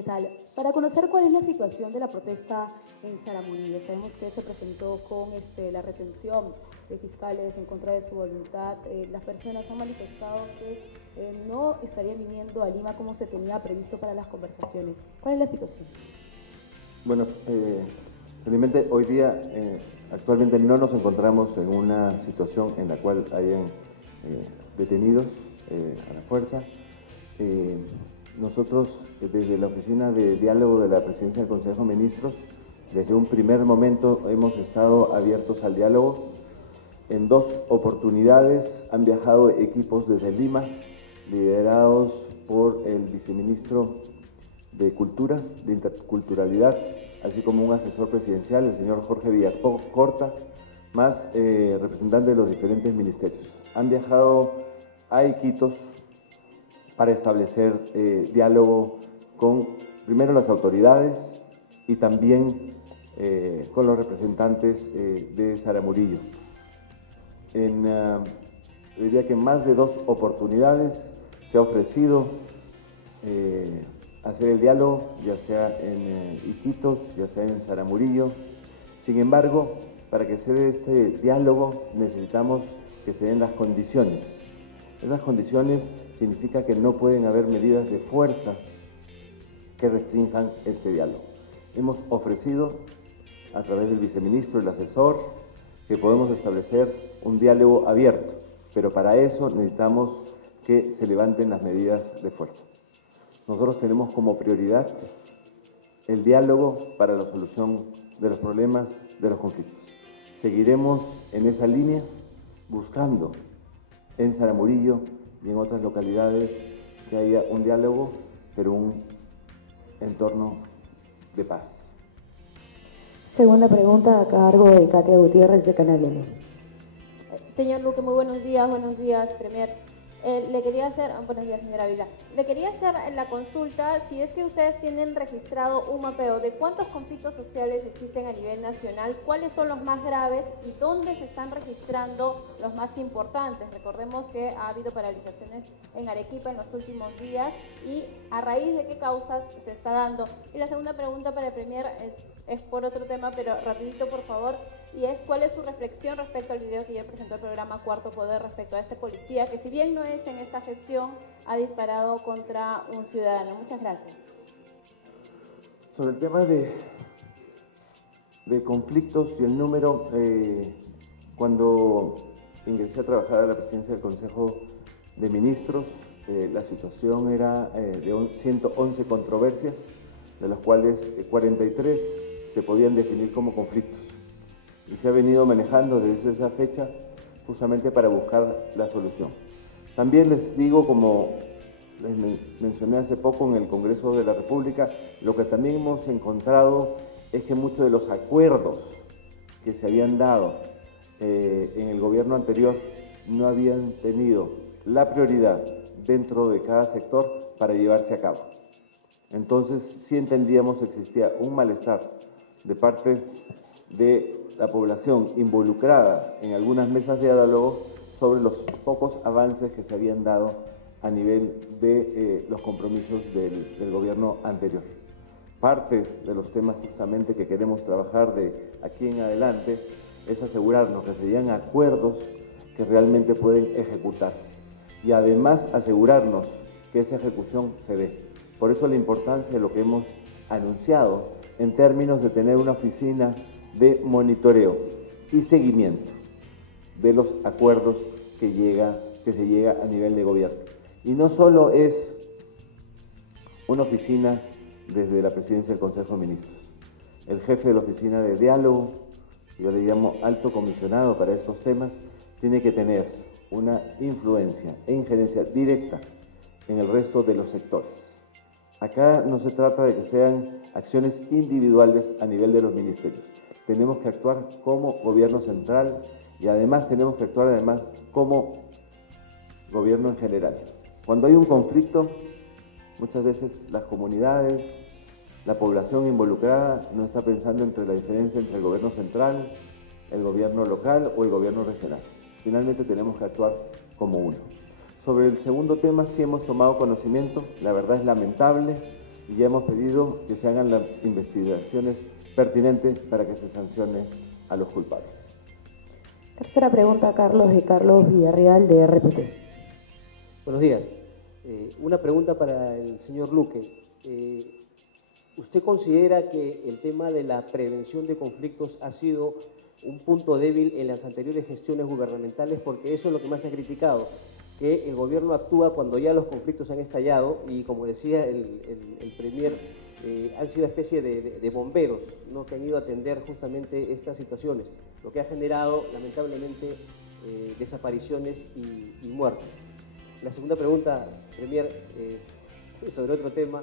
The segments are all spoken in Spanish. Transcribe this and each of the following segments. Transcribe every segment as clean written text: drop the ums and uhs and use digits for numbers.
¿qué tal? Para conocer cuál es la situación de la protesta en Saramurillo. Sabemos que se presentó con la retención de fiscales en contra de su voluntad. Las personas han manifestado que no estarían viniendo a Lima como se tenía previsto para las conversaciones. ¿Cuál es la situación? Bueno, felizmente hoy día actualmente no nos encontramos en una situación en la cual hayan detenidos a la fuerza. Nosotros desde la Oficina de Diálogo de la Presidencia del Consejo de Ministros, desde un primer momento hemos estado abiertos al diálogo. En 2 oportunidades han viajado equipos desde Lima, liderados por el viceministro de Cultura, de Interculturalidad, así como un asesor presidencial, el señor Jorge Villacorta, más representantes de los diferentes ministerios. Han viajado a Iquitos para establecer diálogo con, primero, las autoridades y también con los representantes de Saramurillo. Diría que en más de 2 oportunidades se ha ofrecido hacer el diálogo, ya sea en Iquitos, ya sea en Saramurillo. Sin embargo, para que se dé este diálogo necesitamos que se den las condiciones. Esas condiciones significa que no pueden haber medidas de fuerza que restrinjan este diálogo. Hemos ofrecido a través del viceministro y el asesor que podemos establecer un diálogo abierto, pero para eso necesitamos que se levanten las medidas de fuerza. Nosotros tenemos como prioridad el diálogo para la solución de los problemas, de los conflictos. Seguiremos en esa línea buscando en Saramurillo y en otras localidades que haya un diálogo, pero un entorno de paz. Segunda pregunta a cargo de Katia Gutiérrez de Canal N. Señor Luque, muy buenos días, Premier. Le quería hacer, buenos días, señora Ávila. Le quería hacer la consulta si es que ustedes tienen registrado un mapeo de cuántos conflictos sociales existen a nivel nacional, cuáles son los más graves y dónde se están registrando los más importantes. Recordemos que ha habido paralizaciones en Arequipa en los últimos días y a raíz de qué causas se está dando. Y la segunda pregunta para el Premier es por otro tema, pero rapidito por favor, y es cuál es su reflexión respecto al video que ya presentó el programa Cuarto Poder respecto a este policía que, si bien no es en esta gestión, ha disparado contra un ciudadano. Muchas gracias. Sobre el tema de conflictos y el número, cuando ingresé a trabajar a la presidencia del Consejo de Ministros, la situación era de 111 controversias, de las cuales 43 se podían definir como conflictos. Y se ha venido manejando desde esa fecha justamente para buscar la solución. También les digo, como les mencioné hace poco en el Congreso de la República, lo que también hemos encontrado es que muchos de los acuerdos que se habían dado en el gobierno anterior no habían tenido la prioridad dentro de cada sector para llevarse a cabo. Entonces, sí entendíamos que existía un malestar de parte de la población involucrada en algunas mesas de diálogo sobre los pocos avances que se habían dado a nivel de los compromisos del gobierno anterior. Parte de los temas justamente que queremos trabajar de aquí en adelante es asegurarnos que se llegan a acuerdos que realmente pueden ejecutarse y además asegurarnos que esa ejecución se dé. Por eso la importancia de lo que hemos anunciado en términos de tener una oficina de monitoreo y seguimiento de los acuerdos que se llega a nivel de gobierno. Y no solo es una oficina desde la presidencia del Consejo de Ministros. El jefe de la oficina de diálogo, yo le llamo alto comisionado para estos temas, tiene que tener una influencia e injerencia directa en el resto de los sectores. Acá no se trata de que sean acciones individuales a nivel de los ministerios. Tenemos que actuar como gobierno central y además tenemos que actuar como gobierno en general. Cuando hay un conflicto, muchas veces las comunidades, la población involucrada no está pensando entre la diferencia entre el gobierno central, el gobierno local o el gobierno regional. Finalmente tenemos que actuar como uno. Sobre el segundo tema sí hemos tomado conocimiento, la verdad es lamentable y ya hemos pedido que se hagan las investigaciones pertinentes para que se sancione a los culpables. Tercera pregunta, Carlos, de Carlos Villarreal, de RPT. Buenos días. Una pregunta para el señor Luque. ¿Usted considera que el tema de la prevención de conflictos ha sido un punto débil en las anteriores gestiones gubernamentales? Porque eso es lo que más se ha criticado, que el gobierno actúa cuando ya los conflictos han estallado y, como decía el premier, han sido una especie de bomberos, ¿no?, que han ido a atender justamente estas situaciones, lo que ha generado lamentablemente desapariciones y muertes. La segunda pregunta, premier, sobre otro tema.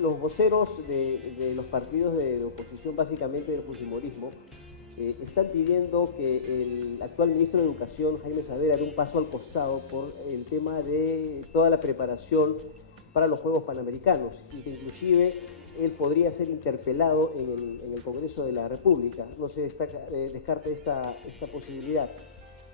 Los voceros de los partidos de oposición, básicamente del fujimorismo, están pidiendo que el actual ministro de Educación, Jaime Saavedra, dé un paso al costado por el tema de toda la preparación para los Juegos Panamericanos y que inclusive él podría ser interpelado en el Congreso de la República. No se descarte esta posibilidad.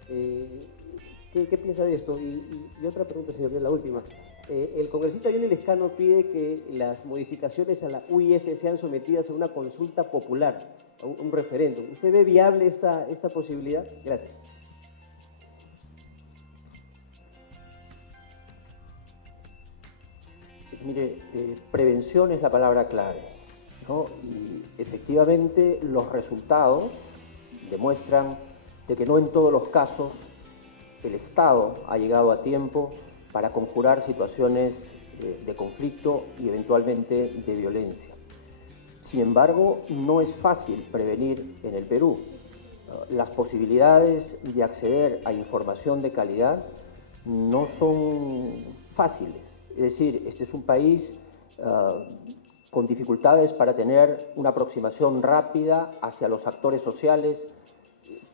¿Qué piensa de esto? Y otra pregunta, señor, la última. El congresista Johnny Lescano pide que las modificaciones a la UIF sean sometidas a una consulta popular, a un referéndum. ¿Usted ve viable esta posibilidad? Gracias. Mire, prevención es la palabra clave, ¿no? Y efectivamente los resultados demuestran de que no en todos los casos el Estado ha llegado a tiempo para conjurar situaciones de conflicto y eventualmente de violencia. Sin embargo, no es fácil prevenir en el Perú. Las posibilidades de acceder a información de calidad no son fáciles. Es decir, este es un país con dificultades para tener una aproximación rápida hacia los actores sociales,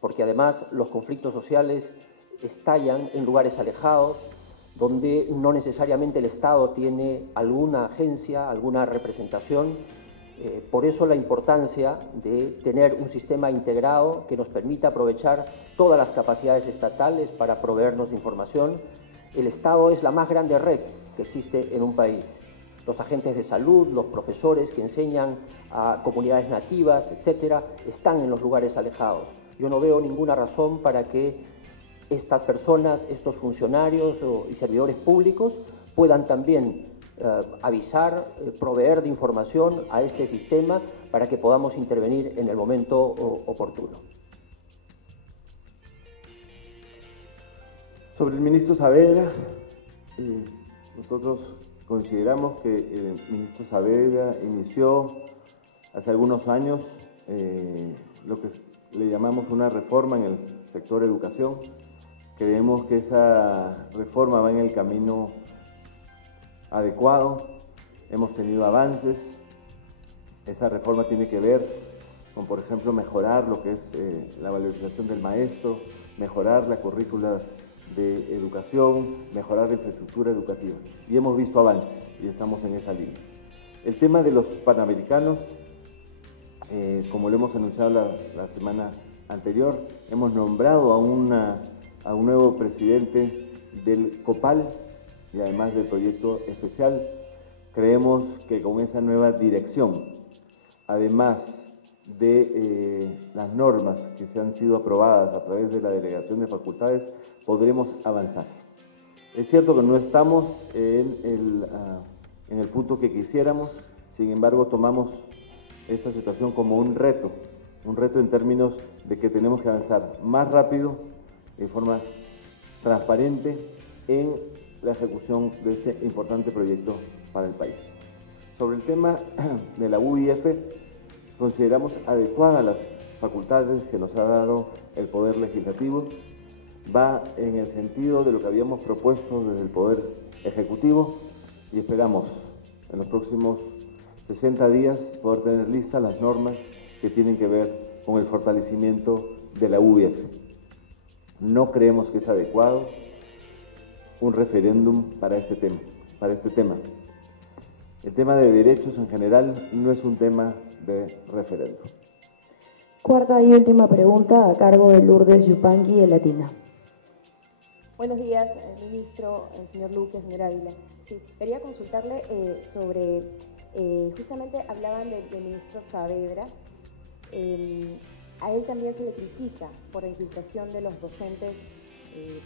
porque además los conflictos sociales estallan en lugares alejados, donde no necesariamente el Estado tiene alguna agencia, alguna representación. Por eso la importancia de tener un sistema integrado que nos permita aprovechar todas las capacidades estatales para proveernos de información. El Estado es la más grande red que existe en un país. Los agentes de salud, los profesores que enseñan a comunidades nativas, etcétera, están en los lugares alejados. Yo no veo ninguna razón para que estas personas, estos funcionarios y servidores públicos puedan también avisar, proveer de información a este sistema para que podamos intervenir en el momento oportuno. Sobre el ministro Saavedra, nosotros consideramos que el ministro Saavedra inició hace algunos años lo que le llamamos una reforma en el sector educación. Creemos que esa reforma va en el camino adecuado, hemos tenido avances. Esa reforma tiene que ver con, por ejemplo, mejorar lo que es la valorización del maestro, mejorar la currícula de educación, mejorar la infraestructura educativa. Y hemos visto avances y estamos en esa línea. El tema de los panamericanos, como lo hemos anunciado la semana anterior, hemos nombrado a un nuevo presidente del COPAL y además del proyecto especial. Creemos que con esa nueva dirección, además de las normas que se han sido aprobadas a través de la delegación de facultades, podremos avanzar. Es cierto que no estamos en el punto que quisiéramos, sin embargo tomamos esta situación como un reto en términos de que tenemos que avanzar más rápido, de forma transparente, en la ejecución de este importante proyecto para el país. Sobre el tema de la UIF, consideramos adecuadas las facultades que nos ha dado el Poder Legislativo. Va en el sentido de lo que habíamos propuesto desde el Poder Ejecutivo y esperamos en los próximos 60 días poder tener listas las normas que tienen que ver con el fortalecimiento de la UIF. No creemos que es adecuado un referéndum para este tema. El tema de derechos en general no es un tema de referéndum. Cuarta y última pregunta a cargo de Lourdes Yupangui, de Latina. Buenos días, ministro, señor Luque, señora Ávila. Sí, quería consultarle sobre, justamente hablaban del ministro Saavedra. A él también se le critica por la infiltración de los docentes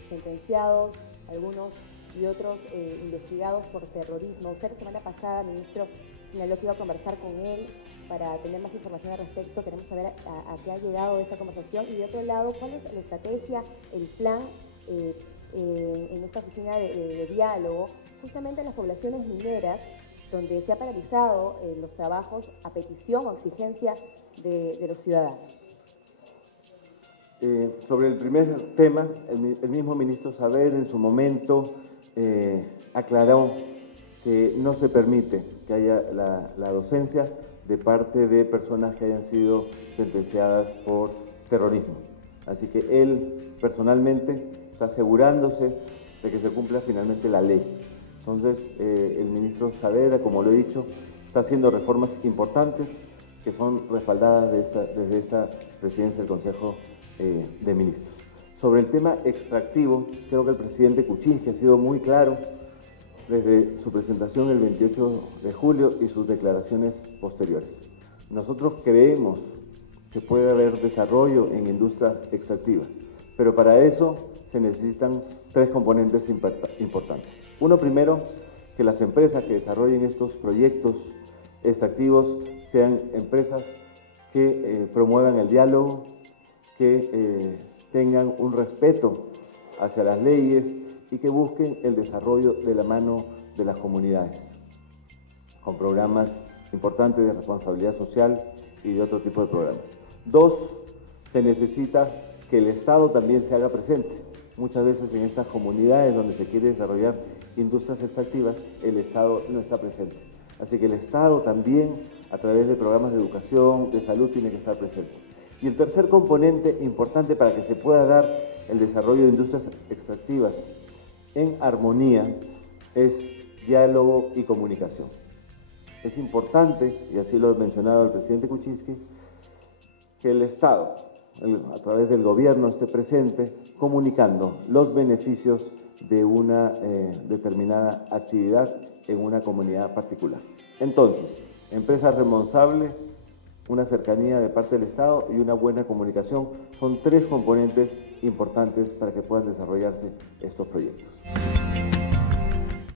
sentenciados, algunos y otros investigados por terrorismo. Usted la semana pasada, ministro, señaló que iba a conversar con él para tener más información al respecto. Queremos saber a qué ha llegado esa conversación. Y de otro lado, ¿cuál es la estrategia, el plan en esta oficina de diálogo, justamente en las poblaciones mineras, donde se ha paralizado los trabajos a petición o exigencia de los ciudadanos? Sobre el primer tema, el mismo ministro Saavedra en su momento aclaró que no se permite que haya la docencia de parte de personas que hayan sido sentenciadas por terrorismo. Así que él personalmente está asegurándose de que se cumpla finalmente la ley. Entonces, el ministro Saavedra, como lo he dicho, está haciendo reformas importantes que son respaldadas desde esta presidencia del Consejo de Ministros. Sobre el tema extractivo, creo que el presidente Kuczynski ha sido muy claro desde su presentación el 28 de julio y sus declaraciones posteriores. Nosotros creemos que puede haber desarrollo en industria extractiva, pero para eso se necesitan tres componentes importantes. Uno, primero, que las empresas que desarrollen estos proyectos extractivos sean empresas que promuevan el diálogo, que tengan un respeto hacia las leyes y que busquen el desarrollo de la mano de las comunidades, con programas importantes de responsabilidad social y de otro tipo de programas. Dos, se necesita que el Estado también se haga presente. Muchas veces en estas comunidades donde se quiere desarrollar industrias extractivas, el Estado no está presente. Así que el Estado también, a través de programas de educación, de salud, tiene que estar presente. Y el tercer componente importante para que se pueda dar el desarrollo de industrias extractivas en armonía es diálogo y comunicación. Es importante, y así lo ha mencionado el presidente Kuczynski, que el Estado, a través del gobierno, esté presente comunicando los beneficios de una determinada actividad en una comunidad particular. Entonces, empresa responsable, una cercanía de parte del Estado y una buena comunicación son tres componentes importantes para que puedan desarrollarse estos proyectos.